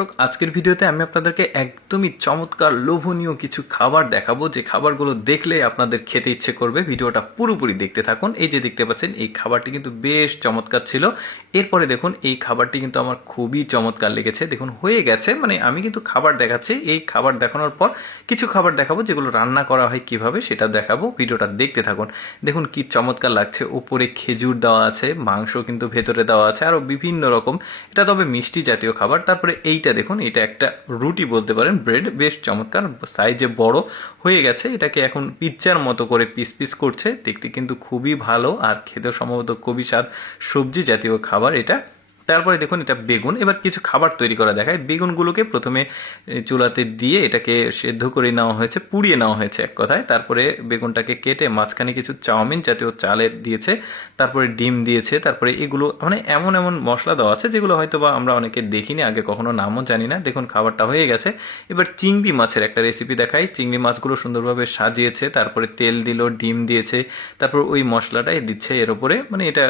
দর্শক, আজকের ভিডিওতে আমি আপনাদেরকে একদমই চমৎকার লোভনীয় কিছু খাবার দেখাবো, যে খাবারগুলো দেখলে আপনাদের খেতে ইচ্ছে করবে। ভিডিওটা পুরোপুরি দেখতে থাকুন। এই যে দেখতে পাচ্ছেন, এই খাবারটি কিন্তু বেশ চমৎকার ছিল। এরপরে দেখুন, এই খাবারটি কিন্তু আমার খুবই চমৎকার লেগেছে। দেখুন হয়ে গেছে, মানে আমি কিন্তু খাবার দেখাচ্ছি। এই খাবার দেখানোর পর কিছু খাবার দেখাবো যেগুলো রান্না করা হয় কিভাবে সেটা দেখাবো। ভিডিওটা দেখতে থাকুন। দেখুন কি চমৎকার লাগছে। উপরে খেজুর দেওয়া আছে, মাংস কিন্তু ভেতরে দেওয়া আছে, আরও বিভিন্ন রকম। এটা তবে মিষ্টি জাতীয় খাবার। তারপরে এইটা দেখুন, এটা একটা রুটি বলতে পারেন, ব্রেড, বেশ চমৎকার সাইজে বড় হয়ে গেছে। এটাকে এখন পিৎজার মতো করে পিস পিস করছে। দেখতে কিন্তু খুবই ভালো, আর খেতেও সম্ভবত খুবই স্বাদ। সবজি জাতীয় খাবার এটা। তারপরে দেখুন, এটা বেগুন। এবার কিছু খাবার তৈরি করা দেখায়। বেগুনগুলোকে প্রথমে চুলাতে দিয়ে এটাকে সেদ্ধ করে নেওয়া হয়েছে, পুড়িয়ে নেওয়া হয়েছে এক কথায়। তারপরে বেগুনটাকে কেটে মাঝখানে কিছু চাউমিন জাতীয় চালের দিয়েছে, তারপরে ডিম দিয়েছে। তারপরে এগুলো মানে এমন এমন মশলা দেওয়া আছে যেগুলো হয়তো বা আমরা অনেকে দেখিনি আগে, কখনো নামও জানি না। দেখুন খাবারটা হয়ে গেছে। এবার চিংড়ি মাছের একটা রেসিপি দেখাই। চিংড়ি মাছগুলো সুন্দরভাবে সাজিয়েছে, তারপরে তেল দিল, ডিম দিয়েছে, তারপর ওই মশলাটাই দিচ্ছে এর উপরে। মানে এটা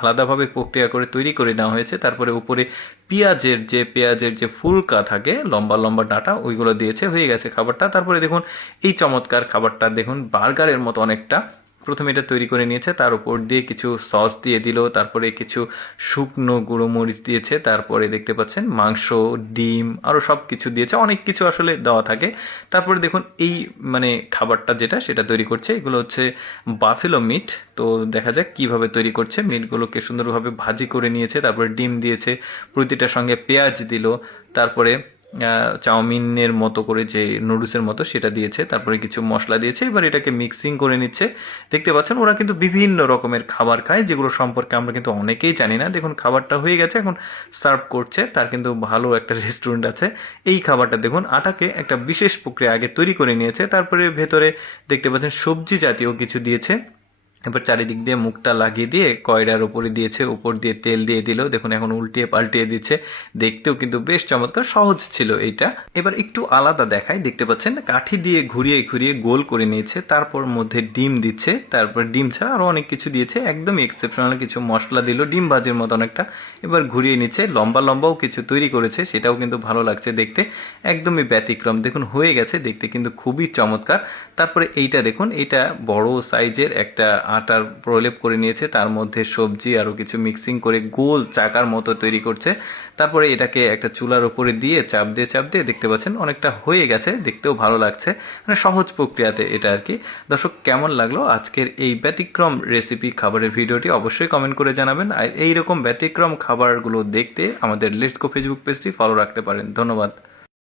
আলাদাভাবে প্রক্রিয়া করে তৈরি করে নেওয়া হয়েছে। তারপরে উপরে পেঁয়াজের যে ফুলকা থাকে, লম্বা লম্বা ডাঁটা, ওইগুলো দিয়েছে। হয়ে গেছে খাবারটা। তারপরে দেখুন এই চমৎকার খাবারটা, দেখুন বার্গারের মতো অনেকটা। প্রথমে এটা তৈরি করে নিয়েছে, তার উপর দিয়ে কিছু সস দিয়ে দিল, তারপরে কিছু শুকনো গুঁড়ো মরিচ দিয়েছে, তারপরে দেখতে পাচ্ছেন মাংস, ডিম, আরও সব কিছু দিয়েছে। অনেক কিছু আসলে দেওয়া থাকে। তারপরে দেখুন এই মানে খাবারটা যেটা, সেটা তৈরি করছে। এগুলো হচ্ছে বাফেলো মিট। তো দেখা যাক কিভাবে তৈরি করছে। মিটগুলোকে সুন্দরভাবে ভাজি করে নিয়েছে, তারপরে ডিম দিয়েছে, প্রতিটার সঙ্গে পেঁয়াজ দিল, তারপরে চাউমিনের মতো করে যে নুডলসের মতো সেটা দিয়েছে, তারপরে কিছু মশলা দিয়েছে। এবার এটাকে মিক্সিং করে নিচ্ছে। দেখতে পাচ্ছেন ওরা কিন্তু বিভিন্ন রকমের খাবার খায়, যেগুলো সম্পর্কে আমরা কিন্তু অনেকেই জানি না। দেখুন খাবারটা হয়ে গেছে, এখন সার্ভ করছে। তার কিন্তু ভালো একটা রেস্টুরেন্ট আছে। এই খাবারটা দেখুন আটাকে একটা বিশেষ প্রক্রিয়া আগে তৈরি করে নিয়েছে, তারপরে ভেতরে দেখতে পাচ্ছেন সবজি জাতীয় কিছু দিয়েছে। এবার চারিদিক দিয়ে মুখটা লাগিয়ে দিয়ে কয়ডার উপরে দিয়েছে, উপর দিয়ে তেল দিয়ে দিল। দেখুন এখন উল্টিয়ে পাল্টিয়ে দিচ্ছে। দেখতেও কিন্তু বেশ চমৎকার, সহজ ছিল এইটা। এবার একটু আলাদা দেখায়। দেখতে পাচ্ছেন কাঠি দিয়ে ঘুরিয়ে ঘুরিয়ে গোল করে নিয়েছে, তারপর মধ্যে ডিম দিচ্ছে, তারপর ডিম ছাড়া আরও অনেক কিছু দিয়েছে। একদমই এক্সেপশনাল কিছু মশলা দিল, ডিম ভাজির মতো অনেকটা। এবার ঘুরিয়ে নিচ্ছে, লম্বা লম্বাও কিছু তৈরি করেছে, সেটাও কিন্তু ভালো লাগছে দেখতে। একদমই ব্যতিক্রম। দেখুন হয়ে গেছে, দেখতে কিন্তু খুবই চমৎকার। তারপরে এইটা দেখুন, এইটা বড় সাইজের একটা আটার প্রলেপ করে নিয়েছে, তার মধ্যে সবজি আরও কিছু মিক্সিং করে গোল চাকার মতো তৈরি করছে। তারপরে এটাকে একটা চুলার উপরে দিয়ে চাপ দিয়ে দেখতে পাচ্ছেন অনেকটা হয়ে গেছে। দেখতেও ভালো লাগছে, মানে সহজ প্রক্রিয়াতে এটা আর কি। দর্শক, কেমন লাগলো আজকের এই ব্যতিক্রম রেসিপি খাবারের ভিডিওটি অবশ্যই কমেন্ট করে জানাবেন। আর এইরকম ব্যতিক্রম খাবারগুলো দেখতে আমাদের লেটস গো ফেসবুক পেজটি ফলো রাখতে পারেন। ধন্যবাদ।